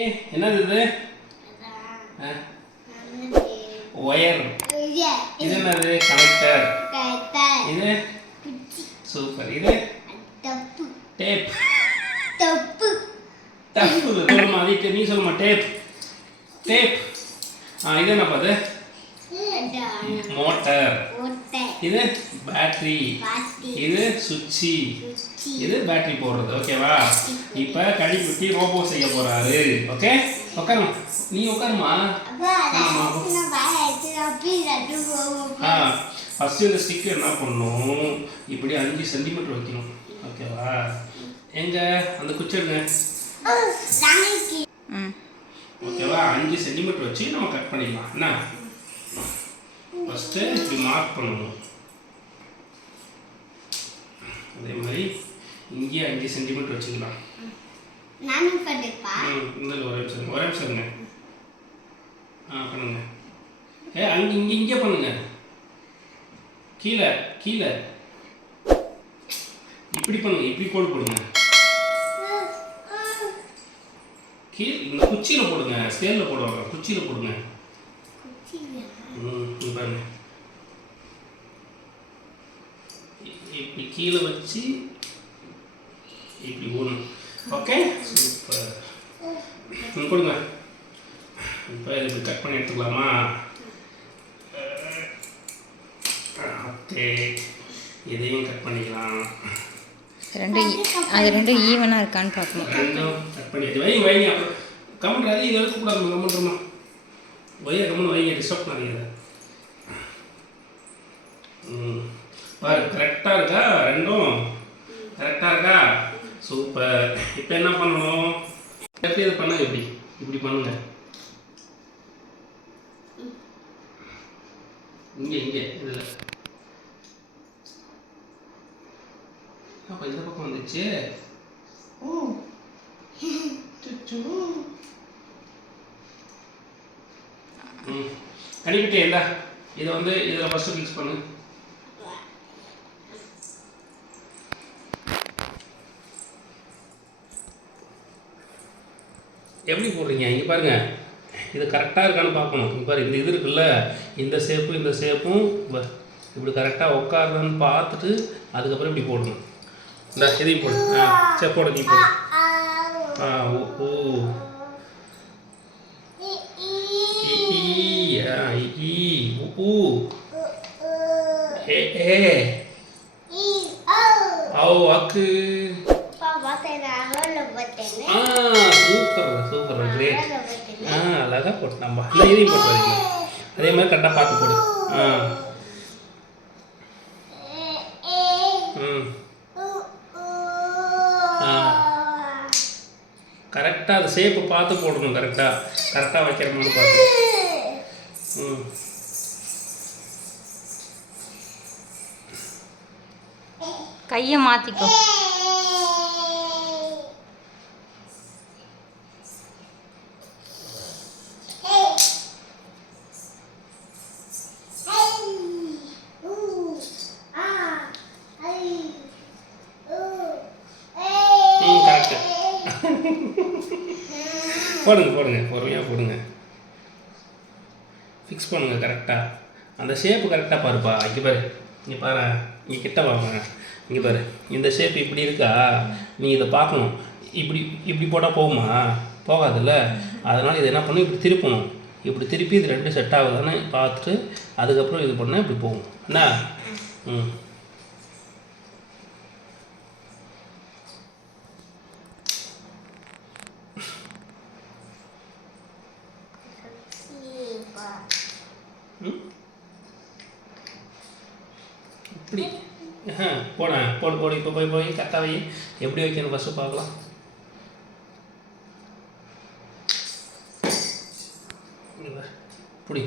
என்னது இது? ஒயர். இது என்னது? கனெக்டர். இது சூப்பர். இது டேப். டப்பு சொல்லுமா? அது நீ சொல்லுமா? டேப். டேப். இது என்னப்பா? அது மோட்டார். இது பேட்டரி. இது சுவிட்சு. இது பேட்டரி போடுறது. ஓகேவா? இப்போ கடிக்குட்டி ரோபோ செய்ய போறாரு. ஓகே, உட்காருமா. நீ உட்காருமா. ஃபர்ஸ்ட் இந்த ஸ்டிக்கர் என்ன பண்ணணும், இப்படி 5 சென்டிமீட்டர் வைக்கணும். ஓகேவா? எங்க அந்த குச்சி எடுங்க. ஓகேவா? 5 சென்டிமீட்டர் வச்சு நம்ம கட் பண்ணிடலாம். என்ன ஃபர்ஸ்ட் இப்படி மார்க் பண்ணணும். அதே மாதிரி இங்கே 5 சென்டிமீட்டர் வச்சுக்கலாம். இந்த ஒரே நிமிஷம் பண்ணுங்க. அங்கே இங்கே பண்ணுங்க. கீழே கீழே இப்படி பண்ணுங்க. இப்படி போடுங்க. கீழே இந்த குச்சியில் போடுங்க. ஸ்கேலில் போடுவாங்க. குச்சியில் போடுங்க. பாருங்க. இப்படி கீழே வச்சு இப்படி ஓடணும். Okay, super. கொடுங்க. இப்போ இப்படி கட் பண்ணி எடுத்துக்கலாமா? ஓகே, இதையும் கட் பண்ணிக்கலாம். ரெண்டும் ஈவனாக இருக்கான்னு பார்க்கணும். ரெண்டும் கட் பண்ணி வைங்க. அப்புறம் கமெண்ட் அதிகம் எழுதக்கூடாது. கமெண்ட்மா கமெண்ட் வைங்க. டிஸ்டர்ப் பண்ணாதீங்க. பாரு, கரெக்டாக இருக்கா? ரெண்டும் கரெக்டாக இருக்கா? சூப்பர். இப்போ என்ன பண்ணணும்? எப்படி இதை பண்ண? இப்படி பண்ணுங்க. இங்கே இதில் அப்போ இந்த பக்கம் வந்துச்சு. கடிக்கிட்டே இல்லை. இதை இதில் ஃபஸ்ட்டு ஃபிக்ஸ் பண்ணு. எப்படி போடுறீங்க? இங்கே பாருங்கள். இது கரெக்டாக இருக்கான்னு பார்க்கணும். இங்கே பாரு, இந்த இது இருக்குல்ல, இந்த ஷேப்பும் இப்படி கரெக்டாக உட்காருதான்னு பார்த்துட்டு அதுக்கப்புறம் இப்படி போடணும். இந்த இதையும் போடு. சரி, போடு. நீ போடு. ஓ அக்கு. Super great. அழகாக போட்டு நம்ம இல்லை இதையும் போட்டு வரீங்க. அதே மாதிரி கரெக்டாக பார்த்து போடு. கரெக்டாக அந்த ஷேப்பு பார்த்து போடணும். கரெக்டாக வைக்கிற மாதிரி பார்த்து. கையை மாற்றிக்கோ. போடுங்க பொறுமையாக போடுங்க. ஃபிக்ஸ் பண்ணுங்க கரெக்டாக. அந்த ஷேப்பு கரெக்டாக பாருப்பா. இங்கே பாரு, இங்கே பாரு, இங்கே கிட்ட பாருங்க. இங்கே பாரு, இந்த ஷேப் இப்படி இருக்கா? நீ இதை பார்க்கணும். இப்படி போட்டால் போகுமா? போகாதுல்ல. அதனால் இதை என்ன பண்ணணும்? இப்படி திருப்பணும். இப்படி திருப்பி இது 2 செட் ஆகுதானே பார்த்துட்டு அதுக்கப்புறம் இது பண்ணால் இப்படி போகும். என்ன? இப்படி போடு. இப்போ போய் கரெக்டாக வை. எப்படி வைக்கணும் ஃபஸ்ட்டு பார்க்கலாம். புடி.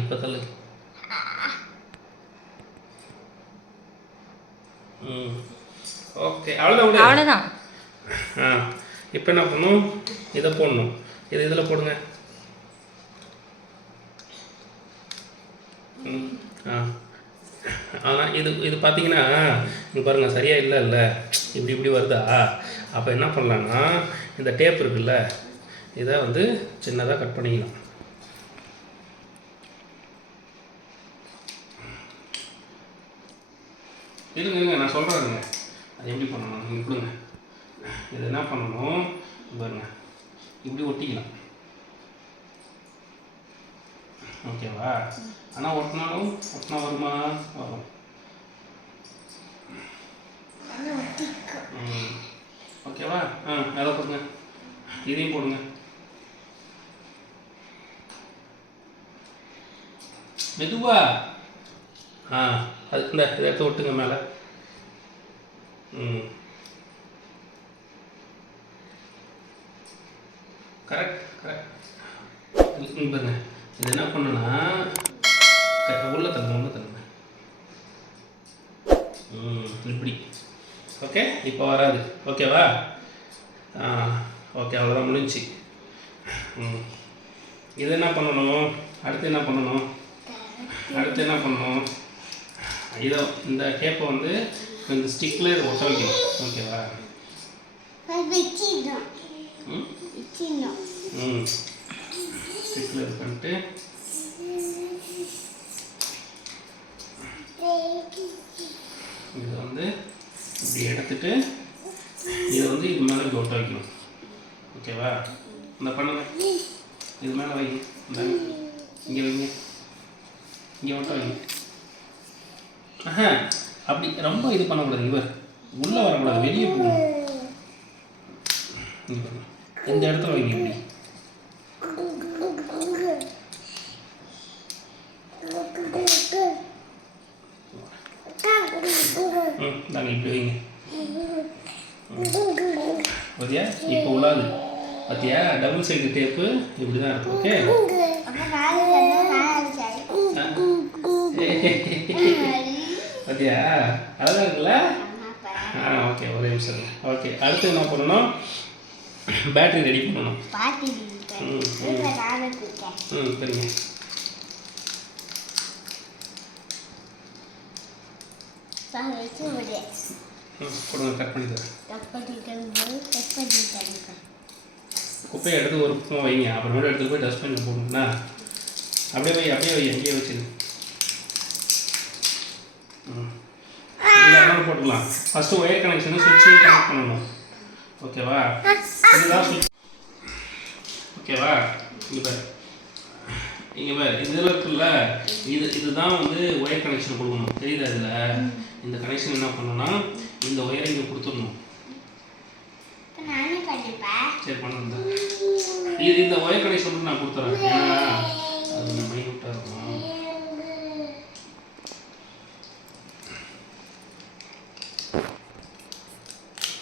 இப்போ தள்ளு. ஓகே, அவ்வளோதான். இப்போ என்ன பண்ணணும்? இதை போடணும். இதில் போடுங்க. ஆனால் இது பார்த்தீங்கன்னா இங்கே பாருங்கள், சரியாக இல்லை இப்படி வருதா? அப்போ என்ன பண்ணலான்னா இந்த டேப் இருக்குல்ல இதை வந்து சின்னதாக கட் பண்ணிக்கலாம். இருங்க நான் சொல்கிறேங்க அது எப்படி பண்ணணும். நீங்கள் கொடுங்க. இது என்ன பண்ணணும் பாருங்க, இப்படி ஒட்டிக்கலாம். ஓகேவா? ஆனால் ஒட்டினா வருமா? வரும். ஓகேவா? அதை போடுங்க, இதையும் போடுங்க. மெதுவா. அது இந்த இதை எடுத்து ஒட்டுங்க மேலே. கரெக்ட் பாருங்க. இது என்ன பண்ணுன்னா உள்ள தள்ளுங்க. இப்படி. ஓகே, இப்போ வராது. ஓகேவா? ஓகே, அவ்வளோதான் முடிஞ்சிச்சு. இது என்ன பண்ணணும்? அடுத்து என்ன பண்ணணும்? இதை இந்த கேப்பை வந்து இந்த ஸ்டிக்கில் இதை ஒட்ட வைக்கணும். ஓகேவா? ஸ்டிக்கில் இது பண்ணிட்டு இதை வந்து இப்படி எடுத்துட்டு இதை வந்து இது மேலே இப்படி ஒட்ட வைக்கணும். ஓகேவா? இந்த பண்ணுங்க, இது மேலே வைங்க. இந்த இங்கே வைங்க, இங்கே ஒட்ட வைங்க. அப்படி ரொம்ப இது பண்ணக்கூடாது. இவர் உள்ளே வரக்கூடாது, வெளியே போகணும். இந்த இடத்துல வைங்க. இப்படி நாங்கள் இப்படி வைங்க. பார்த்தியா? இப்போ உள்ளாது. பார்த்தியா? டபுள் சைடு டேப்பு இப்படி தான் இருக்கும். ஓகே, பார்த்தியா? அழகாக இருக்குல்ல? ஓகே, ஒரே நிமிஷம். ஓகே, அடுத்து என்ன பண்ணணும்? பேட்டரி ரெடி பண்ணணும். சரிங்க. கொடுங்க, கட் பண்ணி தரேன். குப்பையை எடுத்து ஒரு பக்கம் வைங்க, அப்புறமேட்டு எடுத்து போய் டஸ்ட்பினில் போடணும்னா அப்படியே வை, எங்கேயே வச்சுருங்க. இதில் போட்டுக்கலாம். ஃபஸ்ட்டு ஒயர் கனெக்ஷனு சுவிட்சையும் கனெக்ட் பண்ணணும். ஓகேவா? இதுதான் சுவிட்ச். ஓகேவா? இங்கே பாரு இதில் இருக்குல்ல, இதுதான் வந்து ஒயர் கனெக்ஷன் கொடுக்கணும். தெரியுதா? இதில் இந்த கனெக்ஷன் என்ன பண்ணணும்னா இந்த ஒயரை இங்கே கொடுத்துடணும். சரி, பண்ணுங்க. இந்த ஒயர் கனெக்ஷன் மட்டும் நான் கொடுத்துறேன். ஏன்னா அது கொஞ்சம் மைனூட்டாக இருக்கும்.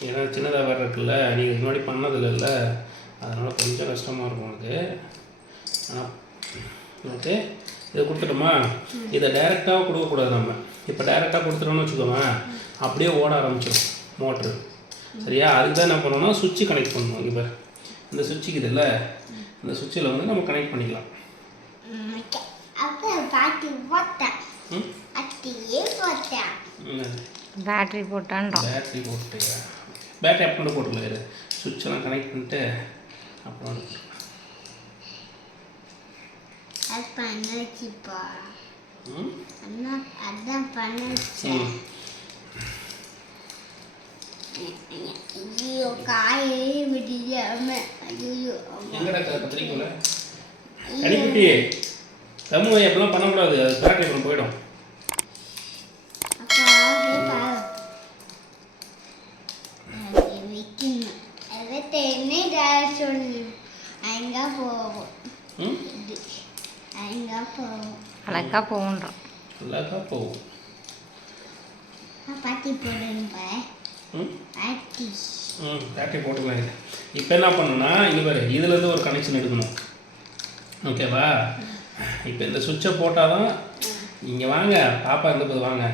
ஏன்னா சின்னதாக வேறு இருக்குல்ல, நீங்கள் இது முன்னாடி பண்ணதில்ல, அதனால் கொஞ்சம் கஷ்டமாக இருக்கும் அது. ஆனால் ஓகே, இதை கொடுத்துட்டோமா? இதை டைரெக்டாக கொடுக்கக்கூடாது. நம்ம இப்போ டைரெக்டாக கொடுத்துட்டோம்னு வச்சுக்கோங்க, அப்படியே ஓட ஆரம்பிச்சிடும் மோட்ரு. சரியா? அதுக்கு தான் என்ன பண்ணணும்னா சுவிட்சு கனெக்ட் பண்ணணும். இங்கே பாரு, இந்த சுவிட்சுக்கு இதில் இந்த சுவிட்சில் வந்து நம்ம கனெக்ட் பண்ணிக்கலாம். பேட்டரி போட்டான்றான். பேட்டரி போட்டுட்டியா? பேட்டரி அப்புறம் போட்டுக்கலாம். இது சுவிட்செல்லாம் கனெக்ட் பண்ணிட்டு அப்புறம் எங்கடா கத்திரிக்கோல கனிக்குட்டி கம்மு எப்பெல்லாம் பண்ணக்கூடாது. அது பேட்டரி அப்புறம் போயிடும். அழகா போகுன்றான். அழகா போகும். பேட்டரி போட்டுக்கலாம். இப்போ என்ன பண்ணணும்னா இங்கே பாரு, இதுலேருந்து ஒரு கனெக்ஷன் எடுக்கணும். ஓகேவா? இப்போ இந்த சுவிட்சை போட்டால் தான் இங்கே வாங்க, பாப்பா இருந்தபோது வாங்க,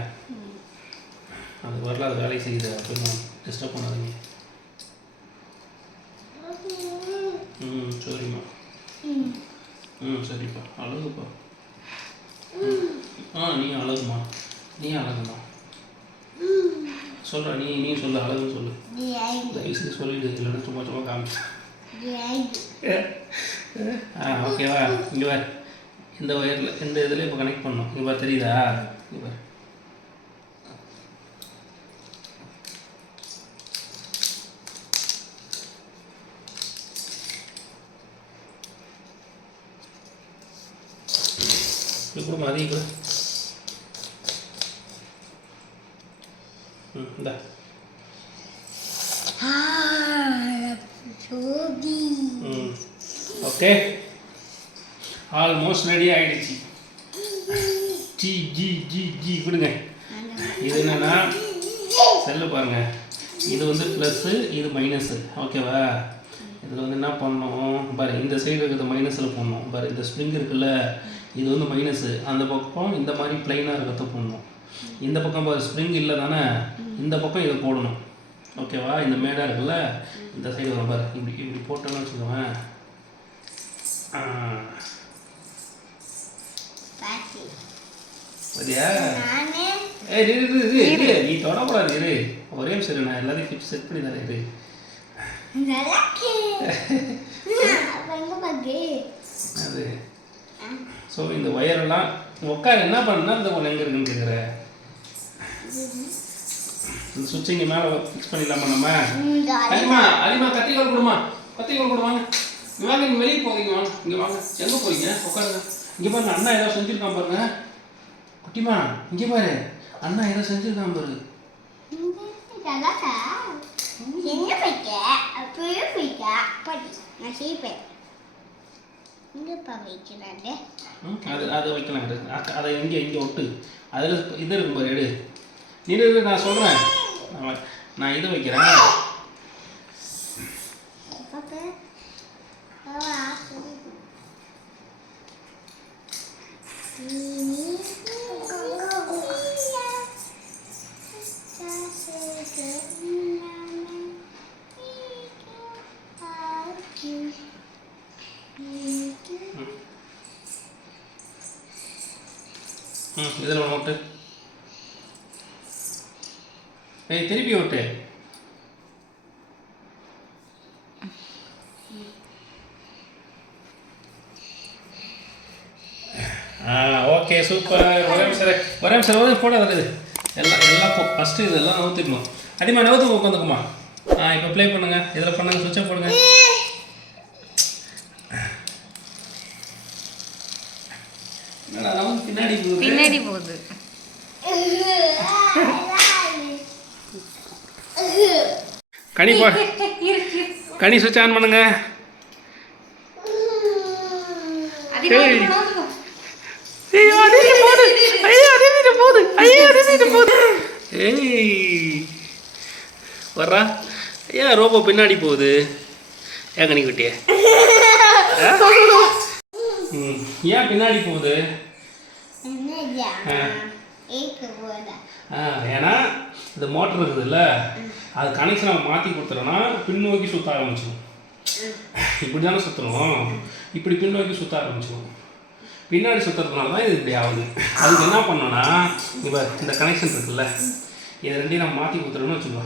அது வரல, அது வேலை செய்யுது அப்படின்னு டிஸ்டர்ப் பண்ணாதீங்க. சரிம்மா. சரிப்பா, அழகுப்பா. நீ அழகுமா, நீ அழகுமா. சொல்கிற நீ சொல்லு, அழகுன்னு சொல்லு. தயவுசெய்து சொல்லிடு, இல்லைன்னா சும்மா சும்மா காமிச்சு. ஓகேவா? இங்கே வர இந்த ஒயரில் இந்த இதில் இப்போ கனெக்ட் பண்ணணும். இங்கே பாரு, தெரியுதா? இங்கே பாரு. இது கூட மாதிரி கூட இந்தா ஓகே, ஆல்மோஸ்ட் ரெடி ஆகிடுச்சு. ஜி ஜி ஜி ஜி கொடுங்க. இது என்னென்னா செல்லு பாருங்கள், இது வந்து ப்ளஸ்ஸு, இது மைனஸு. ஓகேவா? இதில் வந்து என்ன பண்ணணும் பாரு, இந்த சைடு இருக்கிறது மைனஸில் போடணும். பாரு, இந்த ஸ்ப்ரிங் இருக்குல்ல, இது வந்து மைனஸு. அந்த பக்கம் இந்த மாதிரி ப்ளைனாக இருக்கிறத போடணும். இந்த பக்கம் பாரு, ஸ்ப்ரிங் இல்லை தானே, இந்த பக்கம் இதை போடணும். ஓகேவா? இந்த மேடாக இருக்குல்ல, இந்த சைடு வரும் பாரு, இப்படி இப்படி போட்டோன்னு வச்சுக்கோவேன். சரியா? நீ தொடக்கூடாது, இரு ஒரே சரி, நான் எல்லாத்தையும் ஃபிட் செட் பண்ணி தரேன், இரு. அது ஸோ இந்த ஒயரெல்லாம் உட்கார், என்ன பண்ணா இந்த ஒன்று எங்கே இருக்குன்னு கேட்குற. இந்த சுவிட்ச் இங்கே மேலே ஃபிக்ஸ் பண்ணிடலாமா நம்ம? அதிகமாக கத்திக்கோள் கொடுமா, கத்திக்கோள் கொடுவாங்க. இங்கே வாங்க, இங்கே வெளியே போகிறீங்க, வாங்க இங்கே வாங்க. எங்கே போகிறீங்க? உட்காருங்க. இங்கே பாருங்க, அண்ணா ஏதோ செஞ்சுருக்கான் பாருங்க. குட்டிமா இங்கே பாரு, அண்ணா ஏதோ செஞ்சுருக்கான் பாரு. அது வைக்கலாம், அதை எங்கே இங்கே ஒட்டு. அதில் இது இருக்கும் பாரு, எடு. நீ நான் சொல்கிறேன், நான் இதை வைக்கிறேன். இதில் ஒன்று விட்டு, திருப்பி விட்டு. Okay, super. ஒரே நிமிஷம் போட வருது. எல்லாம் ஃபஸ்ட்டு இதெல்லாம் நவுத்திடணும். அடிமா நவுத்து உட்காந்துக்குமா. இப்போ ப்ளே பண்ணுங்க, இதில் பண்ணுங்க, சுவிட்சை போடுங்க. பின்னாடி போகுது. கனி போ, கனி சுவிட்ச் ஆன் பண்ணுங்க. வர்றா, ஏன் ரோபோ பின்னாடி போகுது? ஏன் கனி குட்டியே, ஏன் பின்னாடி போகுது? ஏன்னா இந்த மோட்டர் இருக்குதுல்ல, அது கனெக்ஷன் நம்ம மாற்றி கொடுத்துறோன்னா பின்னோக்கி சுற்ற ஆரம்பிச்சிடும். இப்படி தானே சுற்றுறோம், இப்படி பின்னோக்கி சுற்ற ஆரம்பிச்சிடும். பின்னாடி சுற்றுறதுனால தான் இது இப்படி ஆகுது. அதுக்கு என்ன பண்ணோன்னா, இப்போ இந்த கனெக்ஷன் இருக்குல்ல, இதை ரெண்டையும் நம்ம மாற்றி கொடுத்துறோன்னு வச்சுக்கோ.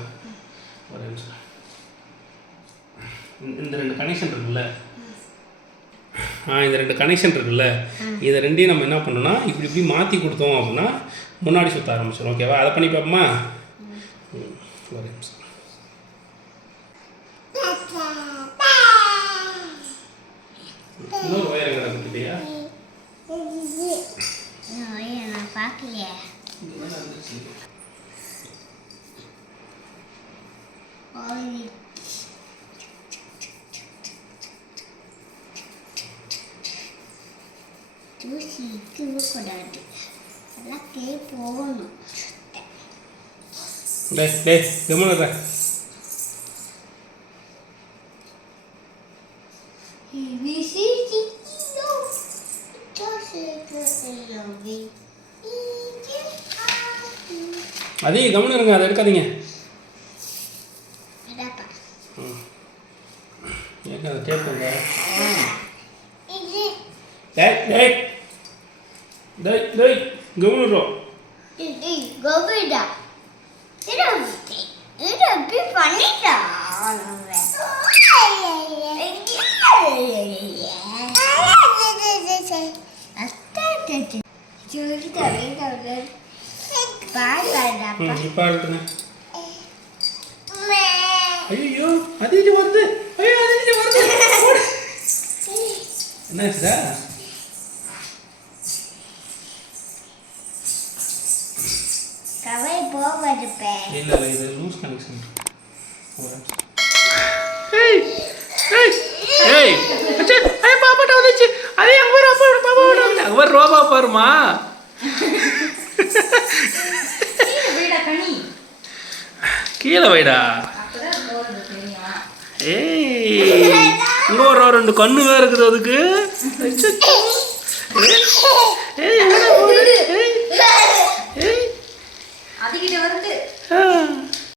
ஒரு நிமிஷம், இந்த ரெண்டு கனெக்ஷன் இருக்குல்ல, இந்த ரெண்டு கனெக்ஷன் இருக்குல்ல, இதை ரெண்டையும் நம்ம என்ன பண்ணோன்னா இப்படி இப்படி மாற்றி கொடுத்தோம் அப்படின்னா முன்னாடி சுற்ற ஆரம்பிச்சிடும். ஓகேவா? அதை பண்ணி பார்ப்போமா? ஒரு நிமிஷம். இன்னொரு ஒயர் எங்கே கொடுத்துட்டியா? நான் பார்க்கலையே. தூசி இருக்கக்கூடாது, அதெல்லாம் போகணும். கம்முன்னு அதே கவனம் இருங்க, அதை எடுக்காதீங்க. ஏங்க அதை கேட்பங்க. கவனம் எப்படி பண்ணிட்டா இப்போ அழுத்துங்க. ஐயோ அது இது வருது. ஐயோ அது இது வருது. என்னாச்சுடா? கவை போவதுப்பே இல்லை இல்லை இது லூஸ் கனெக்ஷன். ஏய் ஏய் ஏய் அச்சா ஐ பாப்பாட்ட வந்துச்சு. அதே அங்க வர பாப்பா பாப்பா வந்து அங்க வர ரோபா பாருமா. கீழே வைடா. ஏய் இங்க ஒரு 2 கண்ணு வேற இருக்குது அதுக்கு. ஏய் என்னடா போகுது?